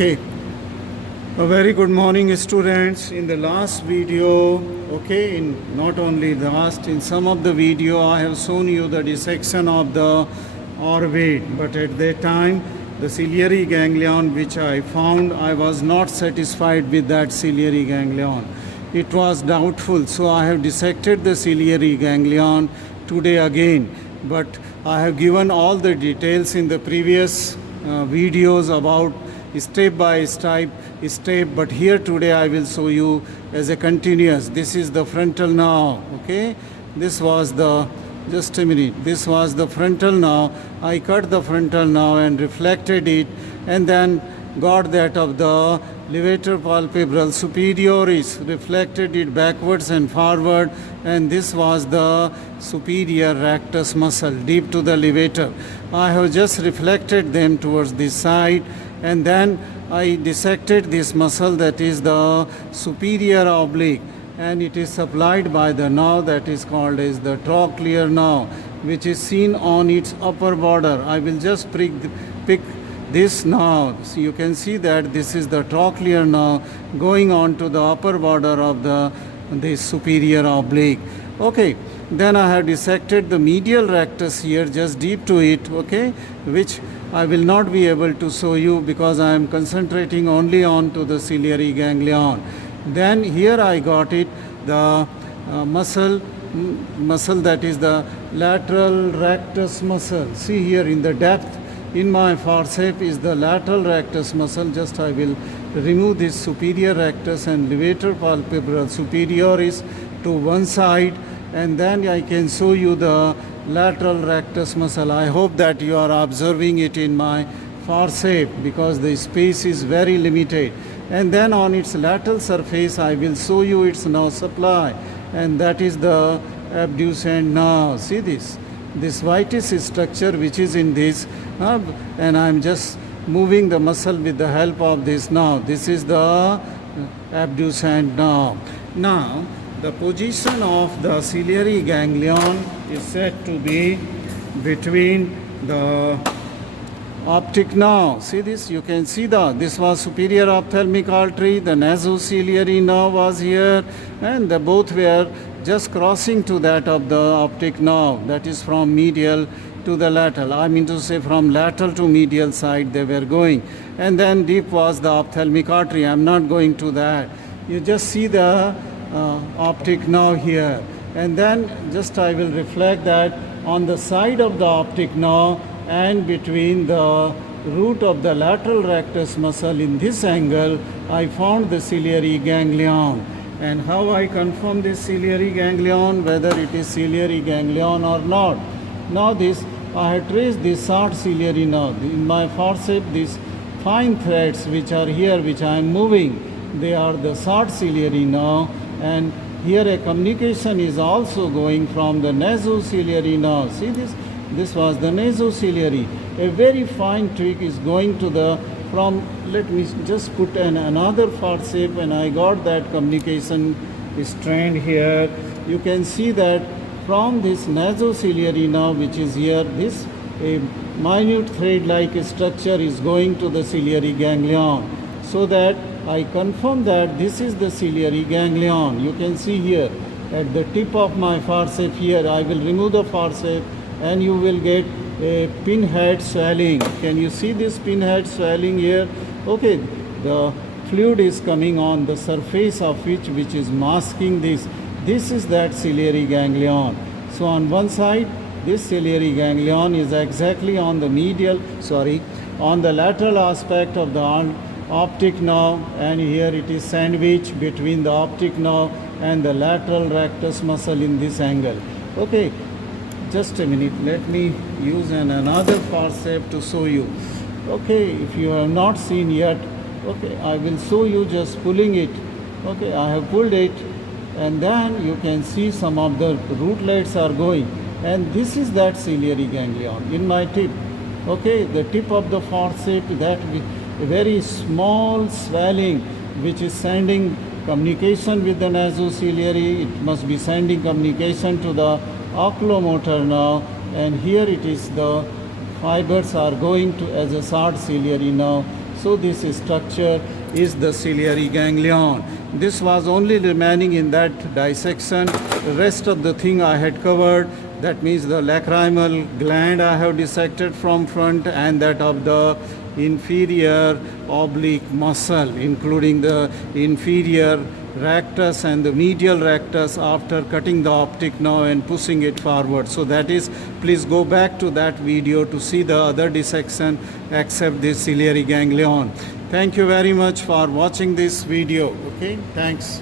Okay, a very good morning, students. In the last video, okay, in not only the last, in some of the video, I have shown you the dissection of the orbit, but at that time, the ciliary ganglion which I found, I was not satisfied with that ciliary ganglion. It was doubtful, so I have dissected the ciliary ganglion today again, but I have given all the details in the previous videos about step by step, but here today I will show you as a continuous. This is the frontal now, okay? This was the, just a minute, this was the frontal now. I cut the frontal now and reflected it, and then got that of the levator palpebral superioris, reflected it backwards and forward, and this was the superior rectus muscle deep to the levator. I have just reflected them towards this side, and then I dissected this muscle, that is the superior oblique, and it is supplied by the nerve that is called as the trochlear nerve, which is seen on its upper border. I will just pick this nerve. So you can see that this is the trochlear nerve going on to the upper border of the superior oblique. Okay, then I have dissected the medial rectus here, just deep to it, okay, which I will not be able to show you because I am concentrating only on to the ciliary ganglion. Then here I got it, the muscle that is the lateral rectus muscle. See here in the depth in my forceps is the lateral rectus muscle. Just I will remove this superior rectus and levator palpebral superioris to one side, and then I can show you the lateral rectus muscle. I hope that you are observing it in my forceps because the space is very limited. And then on its lateral surface I will show you its nerve supply, and that is the abducent nerve. See this whitish structure which is in this, and I am just moving the muscle with the help of this nerve. This is the abducent nerve. Now the position of the ciliary ganglion is said to be between the optic nerve. See this, you can see this was superior ophthalmic artery, the nasociliary nerve was here, and both were just crossing to that of the optic nerve, that is from medial to the lateral. I mean to say from lateral to medial side they were going, and then deep was the ophthalmic artery. I am not going to that. You just see the optic nerve here, and then just I will reflect that on the side of the optic nerve and between the root of the lateral rectus muscle in this angle I found the ciliary ganglion. And how I confirm this ciliary ganglion, whether it is ciliary ganglion or not. Now this, I have traced this short ciliary nerve. In my forceps, these fine threads which are here, which I am moving, they are the short ciliary nerve, and here a communication is also going from the nasociliary nerve. See this? This was the nasociliary. A very fine tweak is going to the, from, let me just put another forceps, and I got that communication strand here. You can see that from this nasociliary nerve which is here, this a minute thread-like structure is going to the ciliary ganglion, so that I confirm that this is the ciliary ganglion. You can see here at the tip of my forceps here, I will remove the forceps and you will get a pinhead swelling. Can you see this pinhead swelling here? Okay, the fluid is coming on the surface of which is masking this. This is that ciliary ganglion. So on one side, this ciliary ganglion is exactly on the on the lateral aspect of the optic nerve, and here it is sandwiched between the optic nerve and the lateral rectus muscle in this angle. Okay, just a minute, let me use another forceps to show you. Okay, if you have not seen yet, okay, I will show you just pulling it. Okay, I have pulled it, and then you can see some of the rootlets are going, and this is that ciliary ganglion in my tip. Okay, the tip of the forceps, that a very small swelling which is sending communication with the nasociliary. It must be sending communication to the oculomotor nerve, and here it is the fibers are going to as a short ciliary nerve. So this structure is the ciliary ganglion. This was only remaining in that dissection. The rest of the thing I had covered. That means the lacrimal gland I have dissected from front, and that of the inferior oblique muscle, including the inferior rectus and the medial rectus after cutting the optic nerve and pushing it forward. So that is, please go back to that video to see the other dissection except this ciliary ganglion. Thank you very much for watching this video. Okay, thanks.